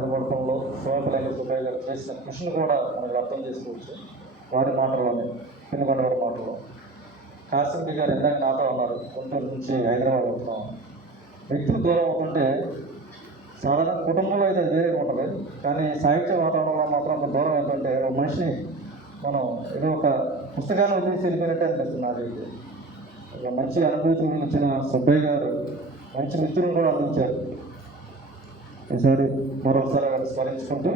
నిలబడటంలో శివపల్లి సుబ్బయ్య గారు చేసిన కృషిని కూడా మనకు అర్థం చేసుకోవచ్చు. వారి మాటల్లోనే, పిన్నకొండ వారి మాటల్లో. కాసింపి గారు ఇందాక నాతో అన్నారు, గుంటూరు నుంచి హైదరాబాద్ వస్తున్నాం. వ్యక్తులు దూరం అవుతుంటే సాధారణ కుటుంబంలో అయితే వేరే ఉంటుంది, కానీ సాహిత్య వాతావరణంలో మాత్రం ఒక దూరం ఏంటంటే ఒక మనిషిని మనం ఏదో ఒక పుస్తకాన్ని వదిలేసి వెళ్ళిపోయినట్టే అనిపిస్తుంది. నాకైతే ఒక మంచి అనుభూతులు ఇచ్చిన సుబ్బయ్య గారు మంచి మిత్రులు కూడా అందించారు. ఈసారి మరొకసారి స్మరించుకుంటూ,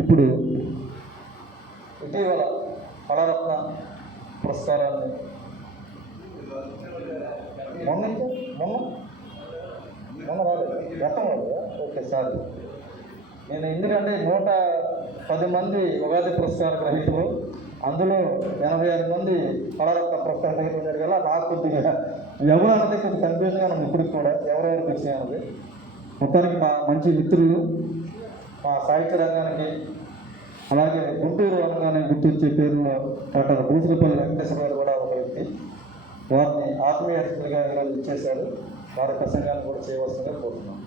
ఇప్పుడు ఇటీవల కళారత్న పురస్కారాన్ని మొన్న రాలేదు, గతం రాలేదా? Okay sir. నేను ఎందుకంటే 110 మంది ఉగాది పురస్కార గ్రహీతలు, అందులో 85 మంది కళారత్న పురస్కార గ్రహీతలు ఉన్నారు కదా, నాకు కొద్దిగా ఎవరు అన్నది కొద్దిగా కన్ఫ్యూజన్గా ఉంది ఇప్పటికి కూడా, ఎవరెవరికి వచ్చాయి అన్నది. మొత్తానికి మా మంచి మిత్రులు, మా సాహిత్య రంగానికి అలాగే గుంటూరు అనగానే గుర్తొచ్చే పేరులో డాక్టర్ బూసులపల్లి వెంకటేశ్వర గారు కూడా ఒక వ్యక్తి. వారిని ఆత్మీయ అతిథులుగా ఈరోజు ఇచ్చేశారు. వారి ప్రసంగాన్ని కూడా చేయవలసిందిగా కోరుతున్నాం.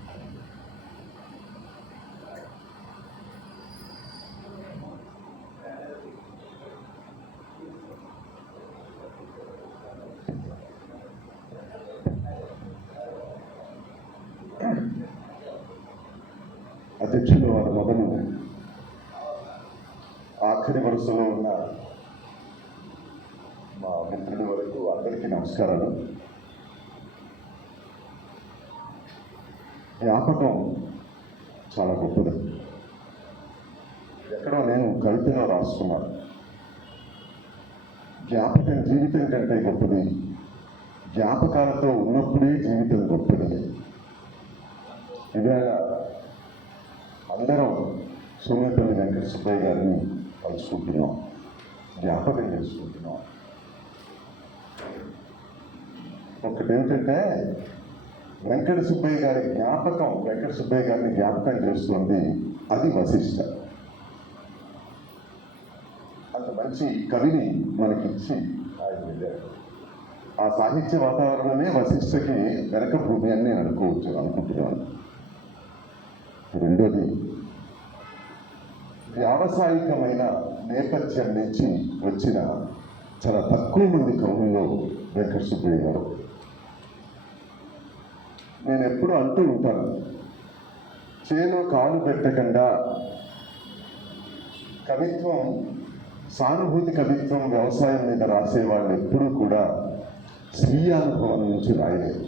అధ్యక్షులు వారు మొదలు ఆఖరి వరుసలో ఉన్న మా మిత్రుల వరకు అందరికీ నమస్కారాలు. జ్ఞాపకం చాలా గొప్పది. ఎక్కడో నేను కవితలో రాసుకున్నాను, జ్ఞాపకం జీవితం కంటే గొప్పది, జ్ఞాపకాలతో ఉన్నప్పుడే జీవితం గొప్పది. ఇవాళ అందరం సోమేపల్లి వెంకట సుబ్బయ్య గారిని కలుసుకుంటున్నాం, జ్ఞాపకం చేసుకుంటున్నాం. ఒకటేమిటంటే వెంకట సుబ్బయ్య గారి జ్ఞాపకం, వెంకట సుబ్బయ్య గారిని జ్ఞాపకం చేస్తుంది అది వశిష్ఠ. అంత మంచి కవిని మనకిచ్చి ఆయన వెళ్ళారు. ఆ సాహిత్య వాతావరణమే వశిష్ఠకి వెనక భూమి అని నేను అనుకుంటున్నాను. రెండోది, వ్యావసాయికమైన నేపథ్యం నుంచి వచ్చిన చాలా తక్కువ మంది కవుల్లో వెంకట సుబ్బయ్య గారు. నేను ఎప్పుడూ అంటూ ఉంటాను, చేలో కాలు పెట్టకుండా కవిత్వం, సానుభూతి కవిత్వం వ్యవసాయం మీద రాసేవాళ్ళు ఎప్పుడూ కూడా స్వీయ అనుభవం నుంచి రాయలేదు.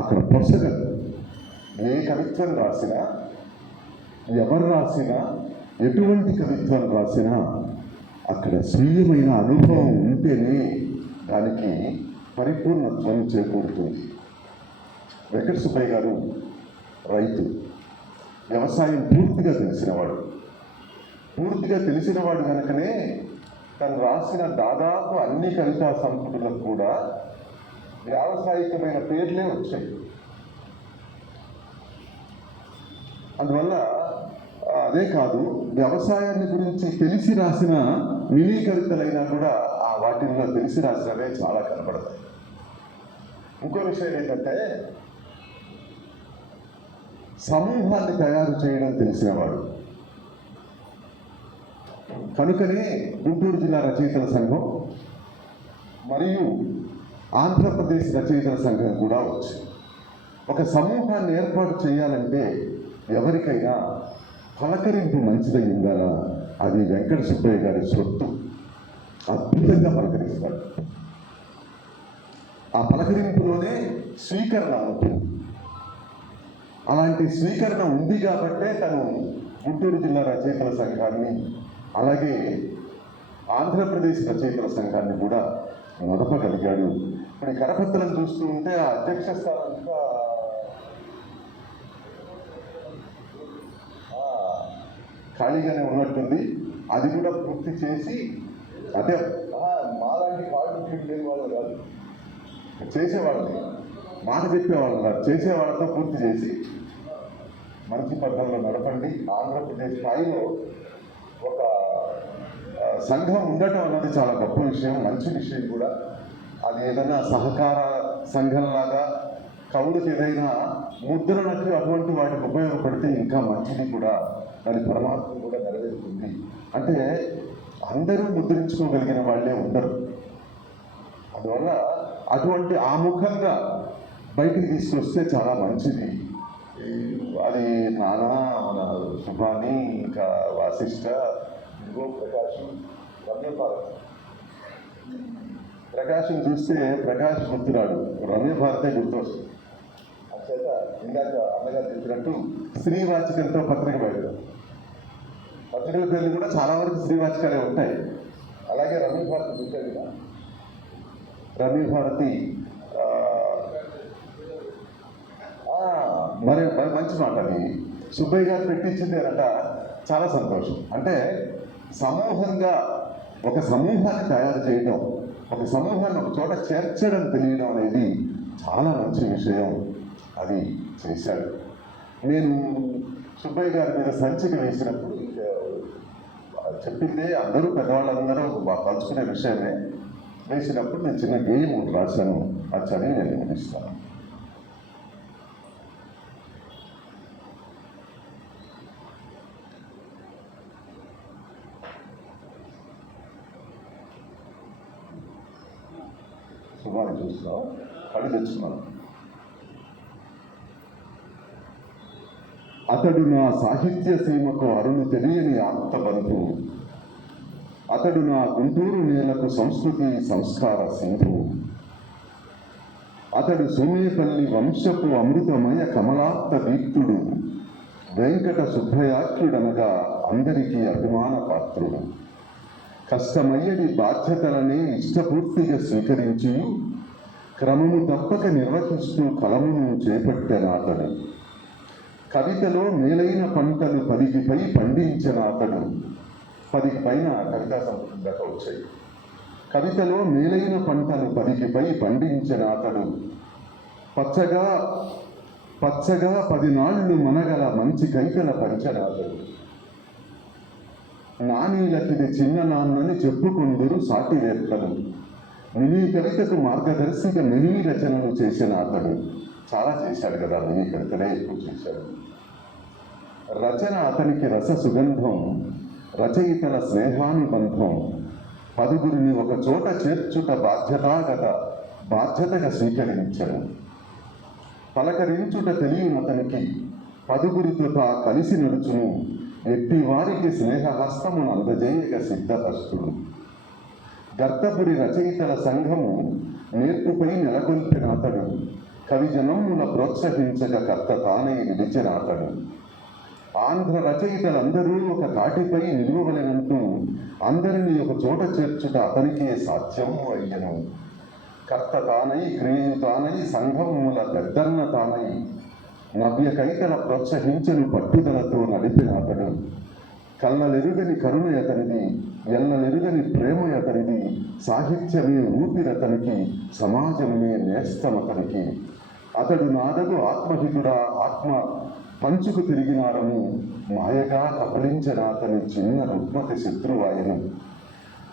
అక్కడ పొసగదు. ఏ కవిత్వం రాసినా, ఎవరు రాసినా, ఎటువంటి కవిత్వం రాసినా అక్కడ స్వీయమైన అనుభవం ఉంటేనే దానికి పరిపూర్ణత్వం చేకూరుతుంది. వెంకట సుబ్బయ్య గారు రైతు, వ్యవసాయం పూర్తిగా తెలిసినవాడు కనుకనే తను రాసిన దాదాపు అన్ని కవితా సంపుటులకు కూడా వ్యావసాయికమైన పేర్లే వచ్చాయి. అందువల్ల అదే కాదు, వ్యవసాయాన్ని గురించి తెలిసి రాసిన మినీ కవితలైనా కూడా ఆ వాటిల్లో తెలిసి రాసినవే చాలా కనపడతాయి. ఇంకో విషయం ఏంటంటే, సమూహాన్ని తయారు చేయడం తెలిసినవాడు కనుకనే గుంటూరు జిల్లా రచయితల సంఘం మరియు ఆంధ్రప్రదేశ్ రచయితల సంఘం కూడా వచ్చింది. ఒక సమూహాన్ని ఏర్పాటు చేయాలంటే ఎవరికైనా పలకరింపు మంచిదై ఉండాలా, అది వెంకట సుబ్బయ్య గారి సొత్తు. అద్భుతంగా పలకరిస్తాడు. ఆ పలకరింపులోనే స్వీకరణ ఉంటుంది. అలాంటి స్వీకరణ ఉంది కాబట్టే తను గుంటూరు జిల్లా రచయితల సంఘాన్ని, అలాగే ఆంధ్రప్రదేశ్ రచయితల సంఘాన్ని కూడా నడపగలిగాడు. ఇప్పుడు ఈ కరపత్రం చూస్తూ ఉంటే ఆ అధ్యక్ష స్థానం ఖాళీగానే ఉన్నట్టుంది. అది కూడా పూర్తి చేసి, అదే మాలాంటి వాళ్ళు లేని వాళ్ళు కాదు, చేసేవాళ్ళని మాట చెప్పేవాళ్ళు కాదు, చేసేవాళ్ళతో పూర్తి చేసి మంచి పద్ధతిలో నడపండి. ఆంధ్రప్రదేశ్ స్థాయిలో ఒక సంఘం ఉండటం అన్నది చాలా గొప్ప విషయం, మంచి విషయం కూడా. అది ఏదైనా సహకార సంఘంలాగా కవులకు ఏదైనా ముద్రణకు అటువంటి వాటికి ఉపయోగపడితే ఇంకా మంచిది కూడా, దాని పరమాత్మ కూడా నెరవేరుతుంది. అంటే అందరూ ముద్రించుకోగలిగిన వాళ్ళే ఉండరు. అందువల్ల అటువంటి ఆముఖంగా బయటికి తీసుకొస్తే చాలా మంచిది. అది నానా, మన సుభాని, ఇంకా వాసిష్ఠ, ఇంకో ప్రకాశం, రమ్యభారతి. ప్రకాశం చూస్తే ప్రకాశ్ గుర్తురాడు, రమ్యభారతే గుర్తొస్తుంది. అంచేత ఇందాక అన్నగారు చెప్పినట్టు శ్రీవాచకంతో పత్రిక పెట్టడం, పత్రికల పేర్లు కూడా చాలా వరకు శ్రీవాచకాలే ఉంటాయి. అలాగే రమ్యభారతి చూసారు కదా, రమ్యభారతి మరి మంచి మాట. అది సుబ్బయ్య గారు పెట్టించిందేనట, చాలా సంతోషం. అంటే సమూహంగా ఒక సమూహాన్ని తయారు చేయడం, ఒక సమూహాన్ని ఒక చోట చేర్చడం తెలియడం అనేది చాలా మంచి విషయం. అది చేశాడు. నేను సుబ్బయ్య గారి మీద సంచిక వేసినప్పుడు చెప్పిందే అందరూ పెద్దవాళ్ళందరూ పంచుకునే విషయమే. వేసినప్పుడు నేను చిన్న గేయం ఒకటి రాశాను, అది చదివి నేను ముగిస్తాను. శుభాన్ని చూస్తున్నాం, కళ్ళు తెచ్చుకున్నాను. అతడు నా సాహిత్య సీమకు అరుణు తెలియని ఆప్తబంధు, అతడు నా గుంటూరు నేలకు సంస్కృతి సంస్కార సింధు, అతడు సోమేపల్లి వంశపు అమృతమయ కమలాప్త దీప్తుడు, వెంకట సుబ్బయాఖ్యుడనగా అందరికీ అభిమాన పాత్రుడు, కష్టమయ్యడి బాధ్యతలనే ఇష్టపూర్తిగా స్వీకరించి క్రమము తప్పక నిర్వహిస్తూ కలమును చేపట్టెనాతడు, కవితలో మేలైన పంటలు 10కి పై పండించెనాతడు. 10కి పైన కవితా సంపుటం దాకా వచ్చాయి. కవితలో మేలైన పంటలు 10కి పై పండించెనాతడు, పచ్చగా 10 నాళ్ళు మనగల మంచి కైతల పంచనాతడు, నానీలకిది చిన్న నాన్నని చెప్పుకుందరు సాటివేత్తలు, మినీ కవితకు మార్గదర్శిగా మినీ రచనలు చేసిన అతడు. చాలా చేశాడు కదా, మినీ కవితలే ఎక్కువ చేశాడు. రచన అతనికి రస సుగంధం, రచయితల స్నేహానుబంధం, 10గురిని ఒక చోట చేర్చుట బాధ్యతగా స్వీకరించడు. పలకరించుట తెలియనతనికి 10గురితో తా కలిసి నడుచును, ఎట్టి వారికి స్నేహహస్తమును అందజేయక సిద్ధహస్తుడు. గర్తపురి రచయితల సంఘము నేర్పుపై నెలకొల్పిన అతడు, కవిజనముల ప్రోత్సహించక కర్త తానే నిలిచిన అతడు. ఆంధ్ర రచయితలందరూ ఒక తాటిపై నిలువవలెనంటూ అందరినీ ఒక చోట చేర్చుట అతనికే సాధ్యము అయ్యను. కర్త తానై, క్రియు తానై, సంఘముల పెద్దన్న తానై, నవ్య కైతల ప్రోత్సహించను పట్టుదలతో నడిపిన అతడు. కళ్ళలెరుగని కరుణ అతనిది, ఎల్లలెరుగని ప్రేమ అతనిది, సాహిత్యమే ఊపిరతనికి, సమాజమే నేస్తమతనికి. అతడు నాదగు ఆత్మహితుడా, ఆత్మ పంచుకు తిరిగినారని మాయగా కబలించిన అతని చిన్న రుగ్మతి శత్రువాయను.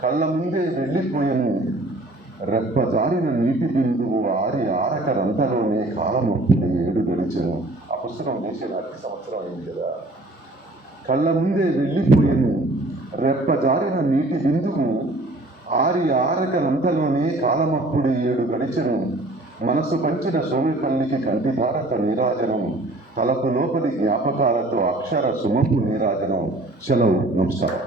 కళ్ళ ముందే వెళ్ళిపోయను, రెప్ప జారిన నీటి బిందువు ఆరక రంతలోనే కాలమొప్పుడు 7 గడిచెను. ఆ పుస్తకం చేసిన 10 సంవత్సరం అయింది కదా. కళ్ళ ముందే వెళ్ళిపోయను, రెప్ప జారిన నీటి బిందువు ఆరక రంతలోనే కాలమప్పుడు 7 గడిచెను. మనసు పంచిన సోమేపల్లికి కంటి భారత నీరాజనం, తలపు లోపలి జ్ఞాపకాలతో అక్షర సుమపు నీరాజనం. సెలవు, నమస్కారం.